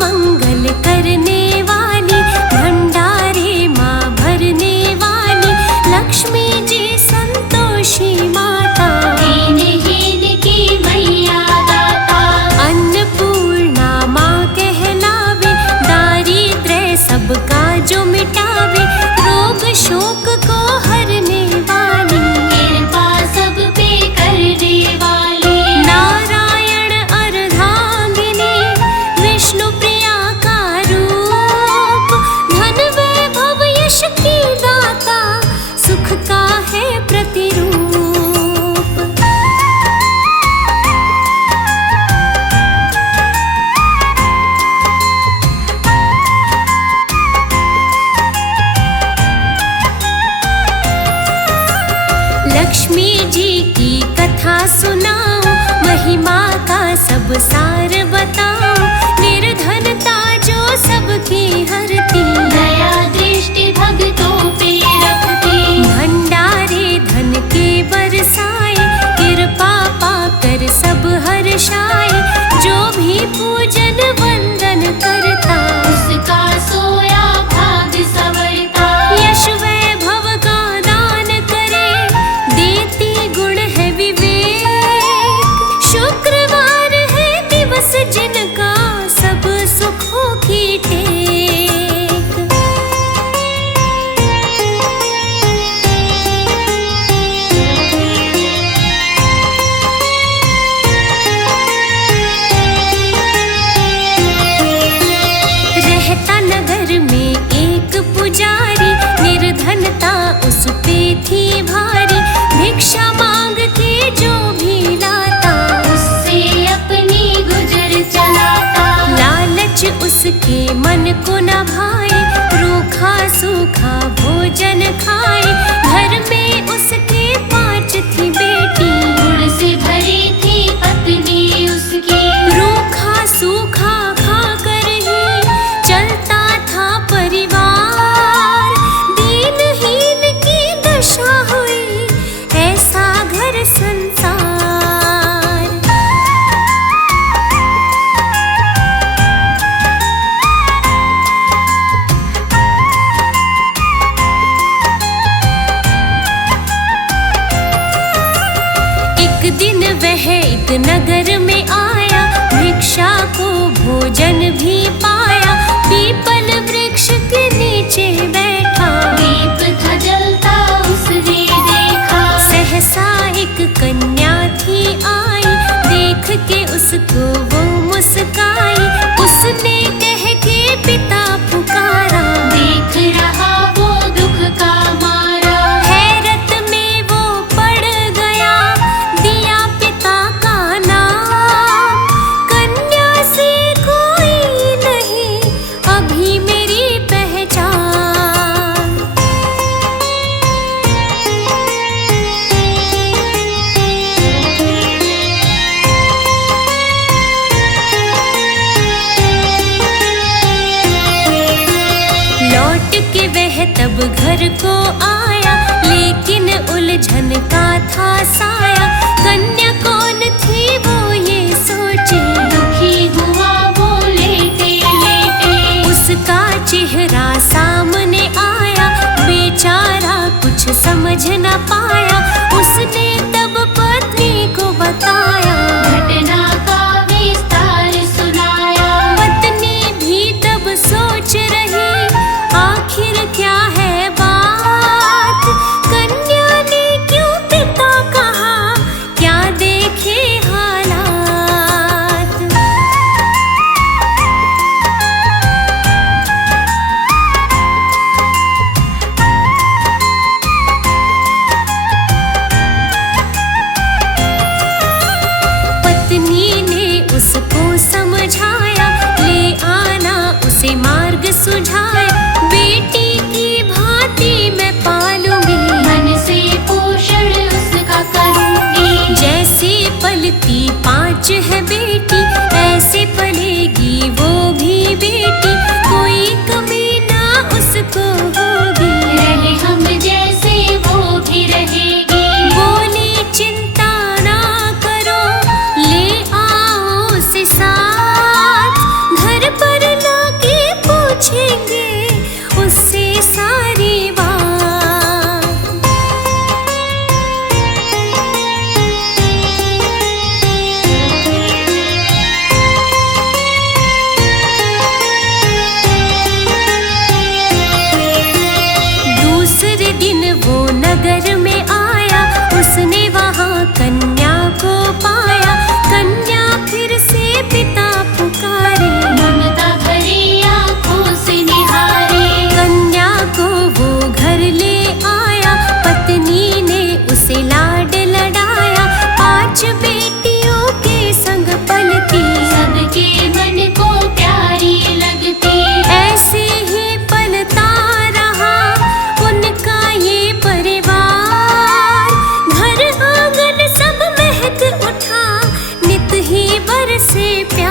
मंगल करने वाली, भंडारे माँ भरने वाली, लक्ष्मी जी संतोषी माता, दीनहीन की मैया दाता। अन्नपूर्णा माँ कहलावे, दारिद्र्य सबका जो मिटावे, रोग शोक को हरने वाली, कृपा सब पे करने वाली, नारायण अर्धांगिनी, विष्णु प्रिया का रूप, धन वैभव यश की दाता, सुख का है प्रतिरूप। लक्ष्मी जी की कथा सुनाओ, महिमा का सब सार बताओ, निर्धनता जो सबकी हरती, दया दृष्टि भक्तों पे रखती, भंडारे धन के बरसाए, कृपा पाकर सब हर्षाए, जो भी पूजन वंदन करता, उसका सोया भाग संवरता। यश वैभव का दान करे, देती गुण है विवेक, शुक्रवार है दिवस जिनका, सब सुखों की टेक। रहता नगर में एक पुजारी, निर्धनता उस पे थी भारी, भिक्षा मांग के जो भी लाता, उससे अपनी गुजर चलाता। लालच उसके मन को न भाए, रूखा सूखा भोजन खाए, घर में उसके 5 थी बेटी, गुण से भरी थी पत्नी उसकी, रूखा सूखा खाकर ही चलता था परिवार, दीनहीन की दशा हुई, ऐसा घर संसार। एक दिन वह एक नगर में आया, भिक्षा को भोजन भी पाया, पीपल वृक्ष के नीचे बैठा, दीप था जलता उसने देखा, सहसा एक कन्या थी आई, देख के उसको वो मुस्काई, उसने कह के पिता पुकारा, देख रहा वो दुख का मारा, हैरत में वो पड़ गया, दिया पिता का नाम, कन्या से कोई नहीं अभी मेरी पहचान। लौट के वह तब घर को आया, लेकिन उलझन का था साया, कन्या कौन थी वो ये सोचे, दुखी हुआ वो लेटे लेटे, उसका चेहरा सामने आया, बेचारा कुछ समझ न पाया, उसने तब पत्नी को बताया, घटना का विस्तार सुनाया, पत्नी भी तब सोच रही, आखिर क्या है बात, कन्या ने क्यों पिता कहा, क्या देखे हालात। पत्नी ने उसको समझाया, ले आना उसे मार्ग सुझाया, बेटी की भांति मैं पालूंगी, मन से पोषण उसका करूंगी, जैसे पलती 5 है बेटी, ऐसे पलेगी वो भी बेटी, कोई कमी ना उसको होगी, रहे हम जैसे वो भी रहेगी, बोली चिंता ना करो, ले आओ उसे साथ, घर पर नगर में आया, उसने वहाँ कन्या को पाया। कन्या फिर से पिता पुकारे, ममता भरी आँखों से निहारे। कन्या को वो घर ले आया, पत्नी ने उसे लाड लडाया। 5 बेटियों के संग पलती, सबके मन को प्यारी लगती। ऐसे ही पलता रहा उनका ये परिवार। घर आंगन सब महक उठा, नित ही बरसे प्यार।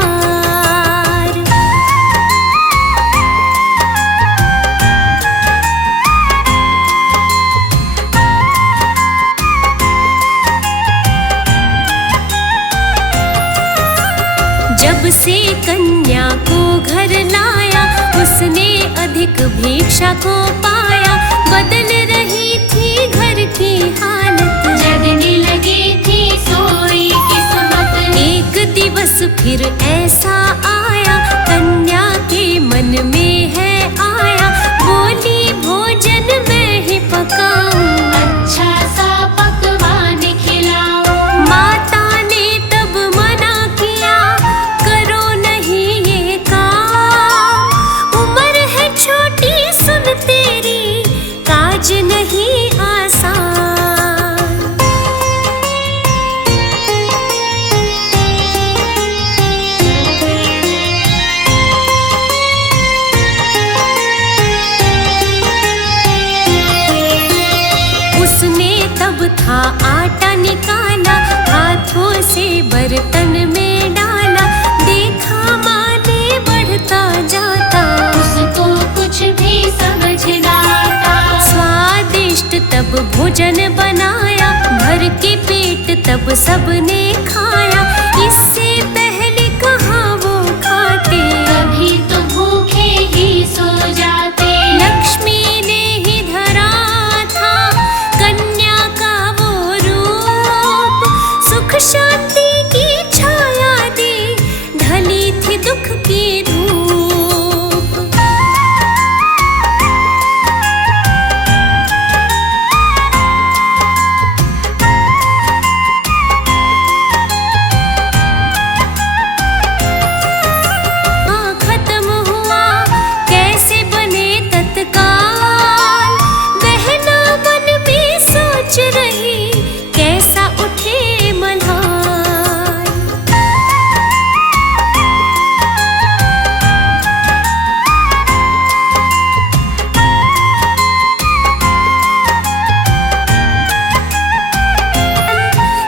जब से कन्या को घर लाया, उसने अधिक भिक्षा को पाया। बदल रही थी घर की हालत, जगने लगी थी सोई किस्मत। एक दिवस फिर ऐसा आया, कन्या के मन में है आया। बोली भोजन मैं ही पकाऊं, अच्छा सा पकवान खिलाओ। माता ने तब मना किया, करो नहीं ये काम। उम्र है छोटी सुन तेरी, काज नहीं आसान। उसने तब था आटा निकाला, हाथों से बर्तन में डाला। देखा माँ ने बढ़ता जाता, उसको कुछ भी समझ ना आता। स्वादिष्ट तब भोजन बनाया, भर के पेट तब सबने खाया। इससे पहले कहाँ वो खाते, कभी तो भूखे ही सो जाते। लक्ष्मी ने ही धरा था कन्या का वो रूप। सुख शांति की छाया दी, ढली थी दुख की धूप। खत्म हुआ कैसे बने तत्काल, बहना मन में सोच रही कैसा उठे मल्हार।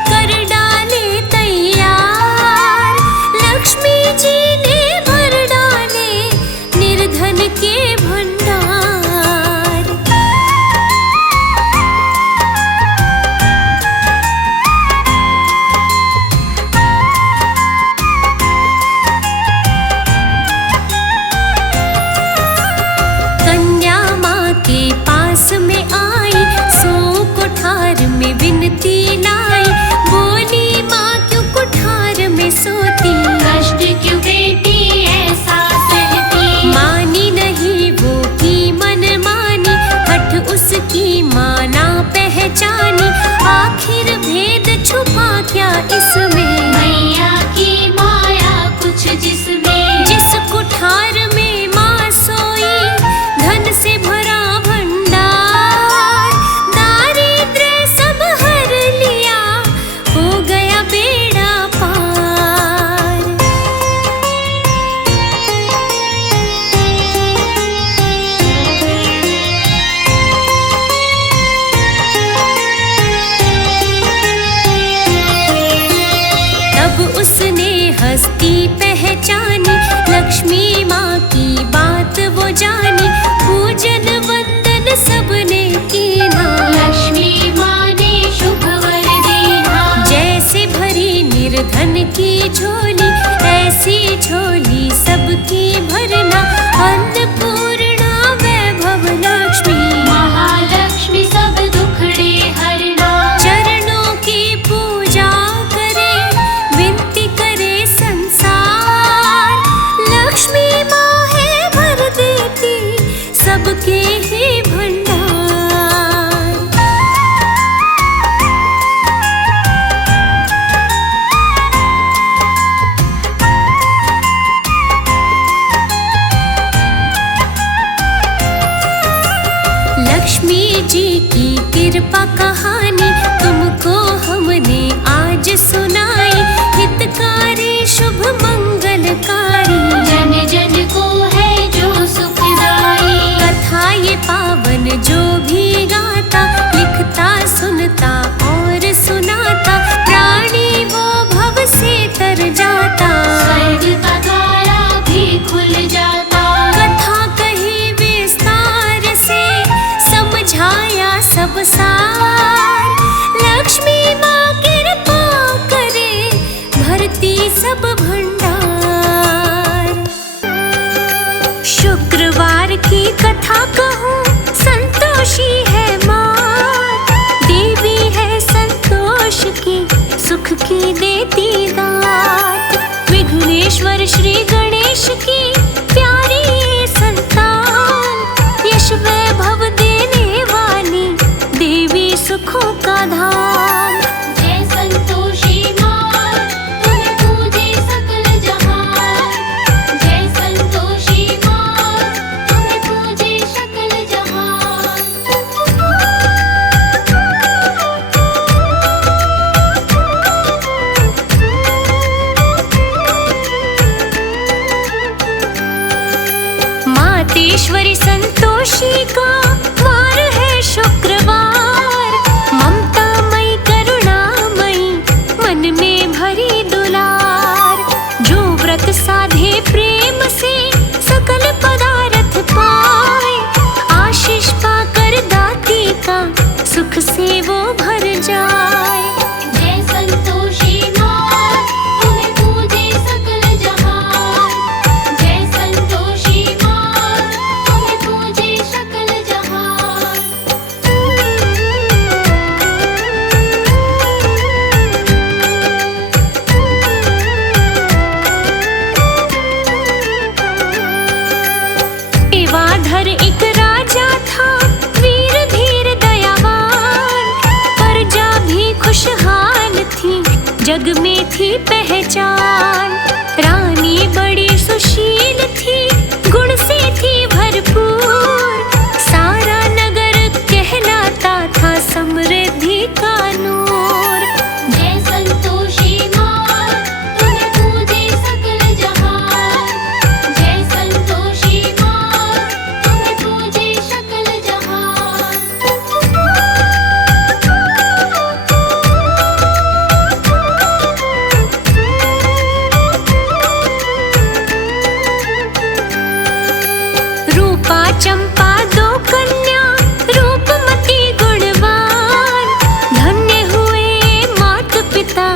कर डाले तैयार, लक्ष्मी जी ने भर डाले निर्धन के भंडार। कन्या माँ के पास में आई, सो कुठार में विनती लाई। बोली माँ क्यों कुठार में सोती, कष्ट क्यों बेटी ऐसा सहती। मानी नहीं वो की मन मानी, हठ उसकी माना पहचानी। आखिर भेद छुपा क्या इसमें, मैया की माया कुछ जिसमें। जिस कुठार में माँ सोई, धन से भरा भंडार। दारिद्र्य सब हर लिया, हो गया बेड़ा पार। तब उसने हस्ती पहचानी, लक्ष्मी माँ की बात वो जानी। पूजन वंदन सबने कीना, लक्ष्मी माँ ने शुभ वर देना। जैसे भरी निर्धन की झोली, ऐसी झोली सबकी भरना। अन्नपूर्णा वैभव लक्ष्मी, महालक्ष्मी सब दुखड़े हरना। चरणों की पूजा करे, विनती करे संसार। लक्ष्मी माँ है भर देती सबके ही भंडार। लक्ष्मी जी की कृपा कहानी तुमको हमने आज सुनाई। हितकारी शुभ मंगलकारी जन जन को है जो सुखदाई। कथा ये पावन जो भी गाता, लिखता सुनता और सुनाता, प्राणी वो भव से तर जाता। स्वर्ग का द्वारा भी खुल जाता। कथा कही विस्तार से, समझाया सब सार। लक्ष्मी माँ कृपा करे, भरती सब भंडार। शुक्रवार की कथा कहूँ, संतोषी है माँ। देवी है संतोष की, सुख की देती दात। विघ्नेश्वर श्री गणेश की प्यारी ये संतान। यश वैभव देने वाली देवी सुखों का धाम। जय संतोषी माँ, तुम्हें पूजे सकल जहान। जय संतोषी माँ, तुम्हें पूजे सकल जहान। मातेश्वरी संतोषी का वार है शुक्रवार। ममतामयी करुणामयी, मन में भरी दुलार। जो व्रत साधे प्रेम से, सकल पदार्थ पाए। आशीष पाकर दाती का, सुख से वो भर जाए। जय संतोषी माँ, तुम्हें पूजे सकल जहान। जय संतोषी माँ, तुम्हें पूजे सकल जहान। एवाधर एक राजा था, वीर धीर दयावान। प्रजा भी खुशहाल थी, जग में थी पहचान। रानी बड़ी सुशील थी, गुण से थी भरपूर। सारा नगर कहलाता था समृद्धि का नूर। जय संतोषी माँ, तुम्हें पूजे सकल जहान। जय संतोषी माँ, तुम्हें पूजे सकल जहान। रूपा चंपा दो कन्या, रूपमती गुणवान। धन्य हुए मात पिता,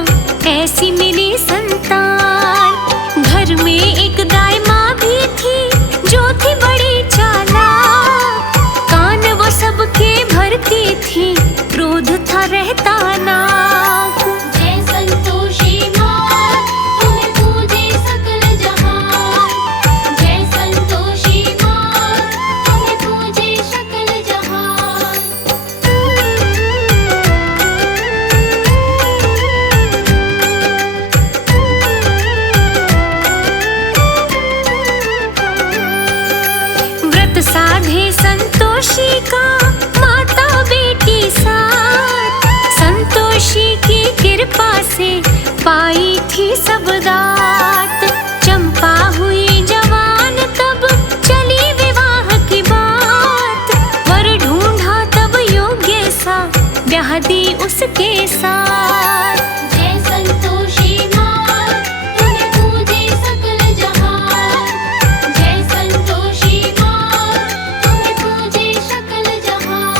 ऐसी मिली संतान। घर में एक दाई माँ भी थी, जो थी बड़ी चालाक। कान वो सबके भरती थी, क्रोध था रहता नाक। जय संतोषी माँ, तुम्हें पूजे सकल जहान। जय संतोषी माँ, तुम्हें पूजे सकल जहान। व्रत साधे संतोषी का, माता बेटी साथ। संतोषी की कृपा से, पाई थी सब दात। चंपा हुई जवान तब, चली विवाह की बात। वर ढूंढा तब योग्य सा, ब्याह दी उसके साथ। जय संतोषी माँ, तुम्हें पूजे सकल जहान। जय संतोषी माँ, तुम्हें पूजे सकल जहान।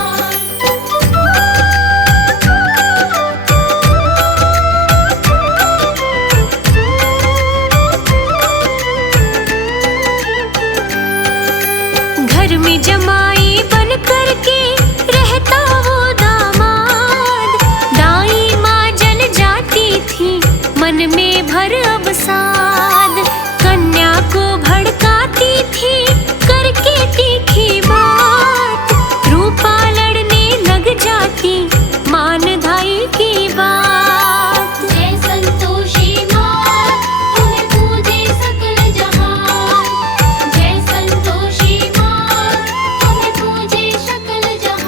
घर में जमाई बन करके, रहता वो दामाद। दाई माँ जल जाती थी, मन में भर अवसाद। कन्या को भड़काती थी, करके तीखी बात। रूपा लड़ने लग जाती, मान धाई की बात। जय संतोषी माँ, तुम्हें पूजे सकल जहान। जय संतोषी माँ, तुम्हें पूजे सकल जहान।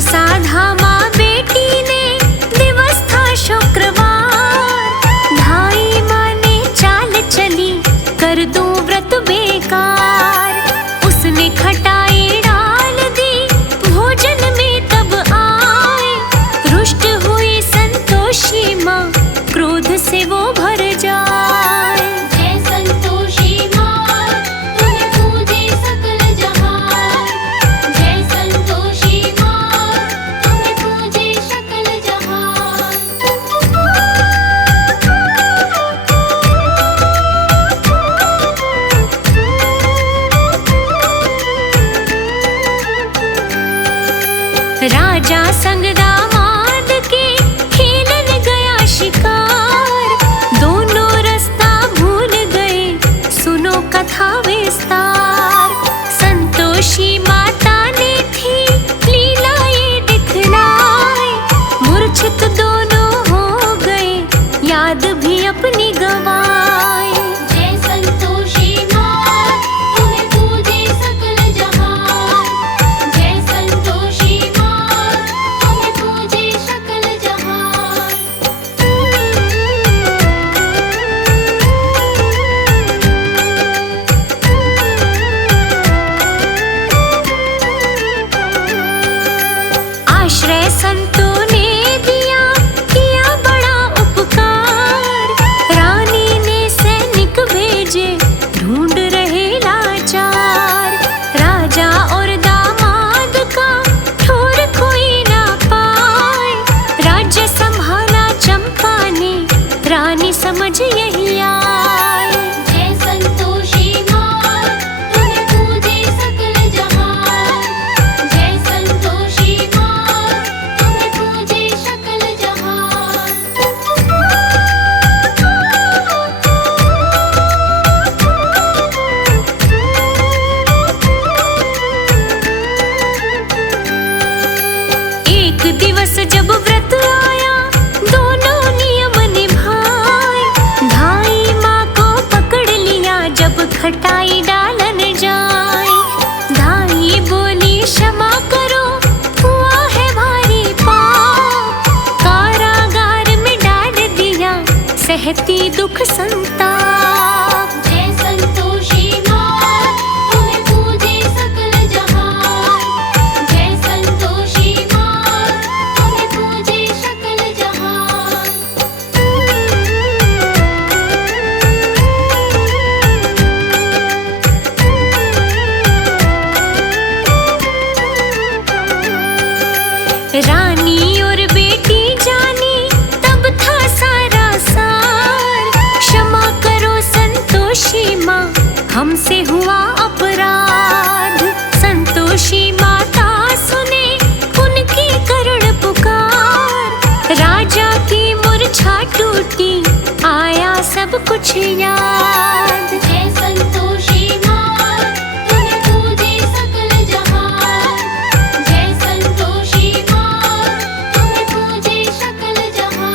साधा माँ बेटी ने, दिवस था शुक्रवार। ढाई माँ ने चाल चली, कर दूं व्रत बेकार। उसने खटाई डाल दी, भोजन में तब आए। रुष्ट हुई संतोषी माँ, क्रोध से वो भर जाए। जय संतोषी माँ, तुम्हें पूजे सकल जहान। जय संतोषी माँ, तुम्हें पूजे सकल जहान। राजा संग दामाद के खेलन गया शिकार। दोनों रास्ता भूल गए, सुनो कथा विस्तार। संतोषी माता ने थी लीला ये दिखलाए। मूर्छित दोनों हो गए, याद भी अपनी गवाए। जय संतोषी माँ, तुम्हें पूजे सकल जहान। जय संतोषी माँ, तुम्हें पूजे सकल जहान। आश्रय संतों ने दिया, किया बड़ा उपकार। रानी ने सैनिक भेजे, ढूंढ रहे लाचार। राजा और दामाद का ठोर कोई ना पाए। राज्य संभाला चंपा ने, रानी समझ यही आए। जय संतोषी माँ, तुम्हें पूजे सकल जहान। जय संतोषी माँ, तुम्हें पूजे सकल जहान। एक दिवस जब व्रत आया, दोनों नियम निभाए। ढाई माँ को पकड़ लिया, जब खटाई डालन जाए। ढाई बोली क्षमा करो, हुआ है भारी पाप। कारागार में डाल दिया, सहती दुख संताप। जय संतोषी माँ, तुम्हें पूजे सकल जहान। जय संतोषी माँ, तुम्हें पूजे सकल जहान। रानी और बेटी जानी, तब था सारा सार। क्षमा करो संतोषी माँ, हमसे हुआ अपराध। संतोषी माता सुने उनकी करुण पुकार। राजा की मूर्छा टूटी, आया सब कुछ याद। जय संतोषी माँ, तुम्हें पूजे सकल जहान। जय संतोषी माँ, तुम्हें पूजे सकल जहान।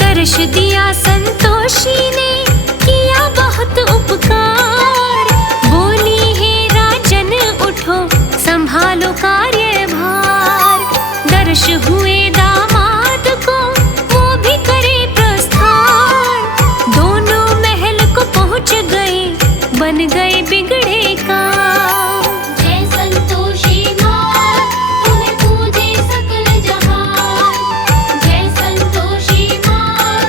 दर्श दिया संतोषी ने, किया बहुत उपकार। बोली हे राजन उठो, संभालो कार्यभार। दर्श हुए दामाद को, वो भी करे प्रस्थान। दोनों महल को पहुँच गए, बन गए बिगड़े काम। जय संतोषी माँ, तुम्हें पूजे सकल जहान। जय संतोषी माँ,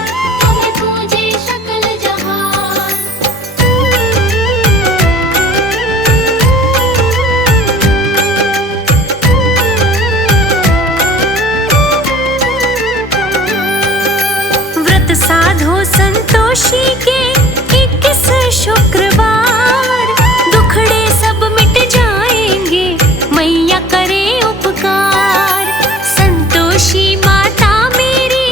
तुम्हें पूजे सकल जहान। व्रत साधो संतोषी के, 21 शुक्रवार। दुखड़े सब मिट जाएंगे, मैया करे उपकार। संतोषी माता मेरी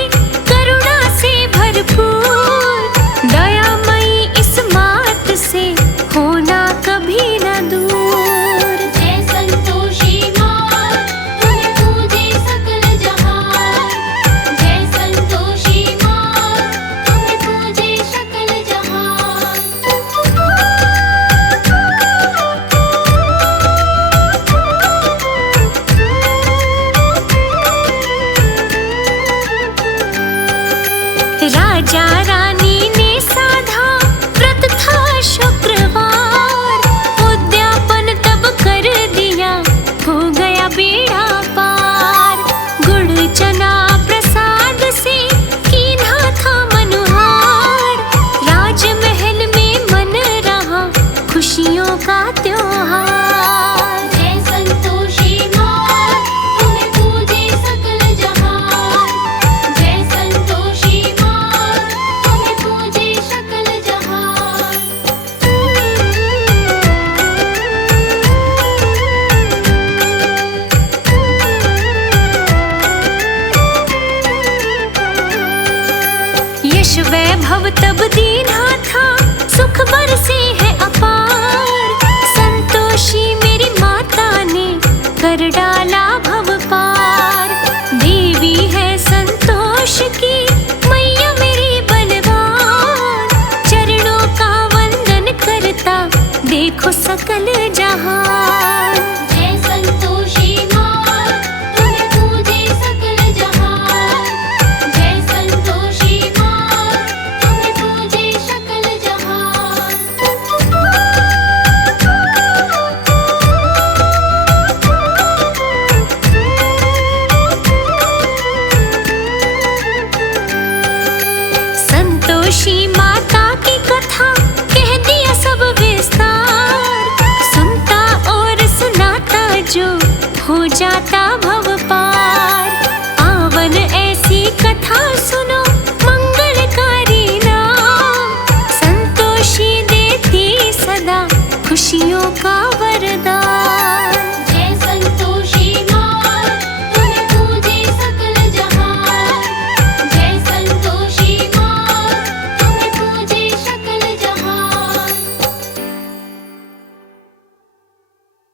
करुणा से भरपूर। दयामयी इस मात से, होना कभी न दूर। जय संतोषी माँ, तुम्हें पूजे सकल जहान। जय संतोषी यश वैभव तब दीना था, सुख बरसे